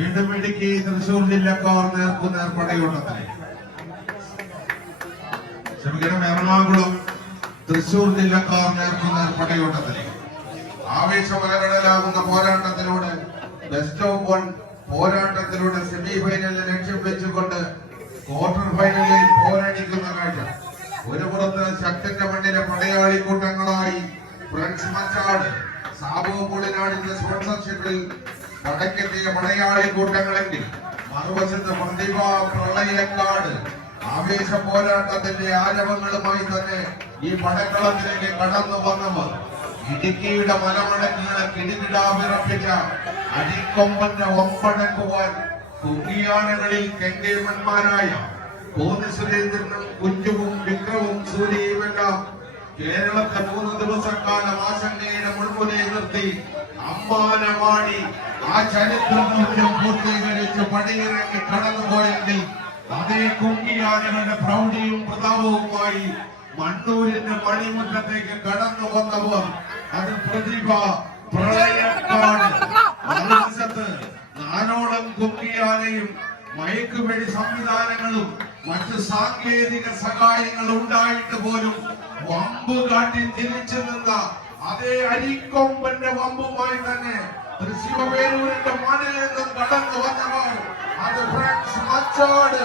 വീണ്ടും ഇടുക്കി തൃശൂർ ജില്ലക്കാർ നേർപ്പടയോട്ടത്തിന് ക്ഷമിക്കണം, എറണാകുളം തൃശൂർ ജില്ലക്കാർ നേർപ്പടയോട്ടത്തിന് ആവേശമലകടലാകുന്ന പോരാട്ടത്തിലൂടെ ബെസ്റ്റ് ഓഫ് വൺ പോരാട്ടത്തിലൂടെ സെമി ഫൈനലിൽ ലക്ഷ്യം വെച്ചുകൊണ്ട് ക്വാർട്ടർ ഫൈനലിൽ പോരാടിക്കുന്ന കാഴ്ച. ഒരു പുറത്ത് ശക്തന്റെ മണ്ണിലെ പടയാളി കൂട്ടങ്ങളായി ഫ്രണ്ട്സ് മച്ചാട് സാബു പുളിനാടിന്റെ സ്പോൺസർഷിപ്പിൽ പടക്കെത്തിയ പടയാളി കൂട്ടങ്ങളെങ്കിൽ മറുവശത്ത് പ്രതിഭ പ്രളയക്കാട് ആവേശ പോരാട്ടത്തിന്റെ ആരവങ്ങളുമായി തന്നെ ഈ പടക്കളത്തിലേക്ക് കടന്നു വന്നവർ ഇടുക്കിയുടെ മലമടക്കുകളെ കിടികിടാവിറപ്പിച്ച അരിക്കൊമ്പന്റെ ഒമ്പടക്കുവാൻ കുങ്കിയാനകളിൽ കെങ്കേമന്മാരായ കോന്നി സുരേന്ദ്രനും കുഞ്ചുവും വിക്രവും സൂര്യയുമെല്ലാം കേരളത്തെ 3 ദിവസക്കാലം ആശങ്കയുടെ മുൾമുനയിൽ നിർത്തി അമ്മാനമാടി ആ ചരിത്രദൗത്യം പൂർത്തീകരിച്ച് പടിയിറങ്ങി കടന്നുപോയെങ്കിൽ അതേ കുങ്കിയാനകളുടെ പ്രൗഢിയും പ്രതാപവുമായി മണ്ണൂരിന്റെ മണിമുറ്റത്തേക്ക് കടന്നു വന്നവർ അത് പ്രതിഭ പ്രളയക്കാട്. മറുവശത്ത് 4ഓളം കുങ്കിയാനയും മയക്കുവെടി സംവിധാനങ്ങളും മറ്റു സാങ്കേതിക സഹായങ്ങളും ഉണ്ടായിട്ട് പോലും വമ്പ് കാട്ടി തിരിച്ചു നിന്ന അതേ അരിക്കൊമ്പന്റെ വമ്പുമായി തന്നെ തൃശ്ശൂരിന്റെ മണ്ണിൽ നിന്നും കടന്നു വന്നവർ അത് ഫ്രണ്ട്സ് മച്ചാട്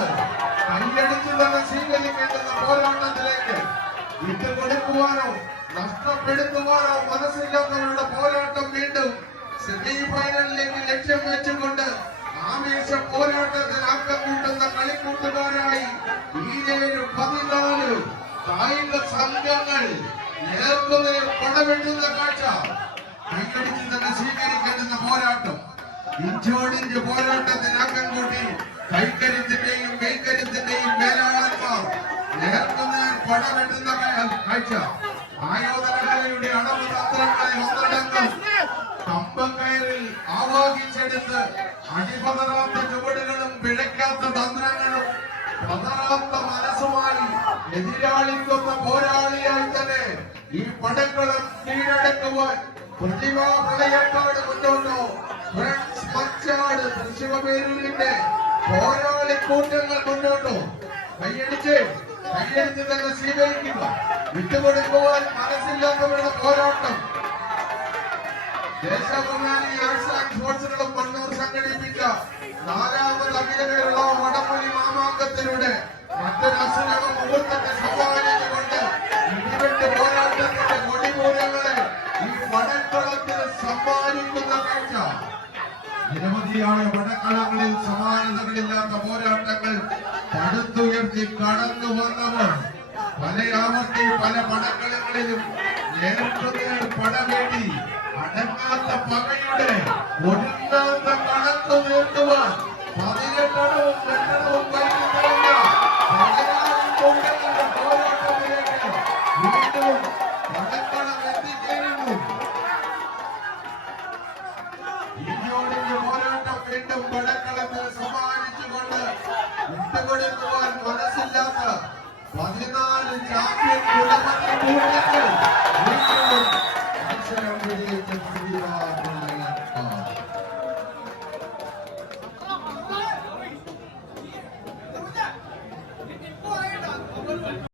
കൈയടിച്ചു തന്നെ സ്വീകരിക്കേണ്ടുന്ന പോരാട്ടത്തിലേക്ക് വിട്ടുകൊടുക്കുവാനോ നഷ്ടപ്പെടുത്തുവാനോ മനസ്സില്ലാത്തവരുടെ പോരാട്ടം വീണ്ടും സെമി ഫൈനലിലേക്ക് ലക്ഷ്യം വെച്ചുകൊണ്ട് ആവേശ പോരാട്ടത്തിൽ ആക്കം കൂട്ടുന്ന കളിക്കൂട്ടുകാരായി ഈ 14 കായിക സംഘങ്ങൾ നേർക്കുനേർ പടവെട്ടുന്ന കാഴ്ച. കൈയടിച്ച് തന്നെ സ്വീകരിക്കേണ്ടുന്ന പോരാട്ടം. ഇഞ്ചോടിഞ്ച് പോരാട്ടത്തിന് ആക്കം കൂട്ടി കൈക്കരുത്തിന്റെയും കൈക്കരുത്തിന്റെയും മേലാളന്മാർ നേർക്കുനേർ പടവെട്ടുന്ന കാഴ്ച. ആയോധനകലയുടെ അടവ് തന്ത്രങ്ങളെ ഒന്നടങ്കം കമ്പക്കയറിൽ ആവാഹിച്ചെടുത്ത് അടിപതറാത്ത ചുവടുകളും പിഴയ്ക്കാത്ത തന്ത്രങ്ങളും പതറാത്ത മനസ്സുമായി എതിരാളിക്കുന്ന പോരാളിയായി തന്നെ ഈ പടക്കളം കീഴടക്കുവാൻ പ്രതിഭാ പ്രളയക്കാട് മുന്നോട്ടോ ഫ്രണ്ട്സ് മച്ചാട് തൃശ്ശൂരിന്റെ പോരാളി കൂട്ടങ്ങൾ മുന്നോട്ടോ കൈയടിച്ച് തന്നെ സ്വീകരിക്കുക. വിട്ടുകൊടുക്കുവാൻ മനസ്സില്ലാത്തവരുടെ പോരാട്ടം. ദേശാഭിമാനി ആർട്സ് ആൻഡ് സ്പോർട്സുകളും കണ്ണൂർ സംഘടിപ്പിച്ച 4ാമത് അഖില കേരള വടംവലി മാമാങ്കത്തിലൂടെ മറ്റൊരു അസുലഭ മുഹൂർത്തത്തെ സമ്മാനിച്ചുകൊണ്ട് ഇടിവെട്ട് പോരാട്ടത്തിന്റെ കൊടിമൂലങ്ങളെ ഈ പടക്കളത്തിന് സമ്മാനിക്കുന്ന കാഴ്ച. നിരവധിയായ പടക്കളങ്ങളിൽ സമാനതകളില്ലാത്ത പോരാട്ടങ്ങൾ പടുത്തുയർത്തി കടന്നു വന്നവർ പലയാവർത്തി പല പടക്കളങ്ങളിലും നേർക്കുനേർ പടവേണ്ടി അടങ്ങാത്ത പകയുടെ ഒടുങ്ങാത്ത കണക്ക് നീട്ടുവാൻ 18വും 2വും കഴിഞ്ഞ പോരാട്ടത്തിലേക്ക് വീണ്ടും പടക്കളം എത്തിച്ചേരുന്നു. ഇഞ്ചോടിഞ്ച് പോരാട്ടം വീണ്ടും പടക്കളത്തിൽ സമ്മാനിച്ചുകൊണ്ട് വിട്ടുകൊടുക്കുവാൻ മനസ്സില്ലാത്ത 14 ചാമ്പ്യൻ കുലപതി കൂട്ടങ്ങൾ വീണ്ടും അക്ഷരം വിജയിച്ച